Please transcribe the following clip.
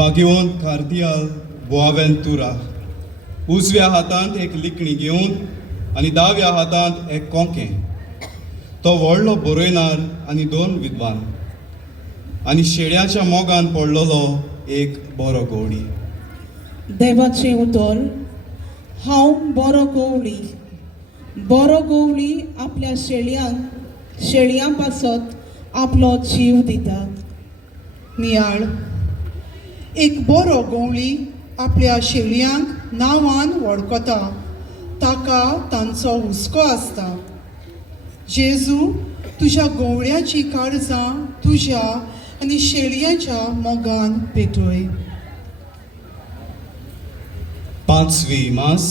बागियोन कार्दियाल बोआवेंतुरा उजव्या हातांत एक लिखणी घेवन आनी दाव्या हातांत एक कोंकें. तो व्हडलो बरयणार आनी 2 विद्वान आनी शेळ्याच्या मोगान पडलेलो एक बरो गवळी. देवाचें उतर. हांव बरो गवळी आपल्या शेळयां पासत आपलो जीव दिता. नियाळ. एक बरो गवळी आपल्या शेळयांक नांवान वळखता, ताका तांचो हुस्को आसता. जेजू, तुज्या गवळ्याची काळजां तुज्या आनी शेळयांच्या मोगान पेटय. 5वी मास.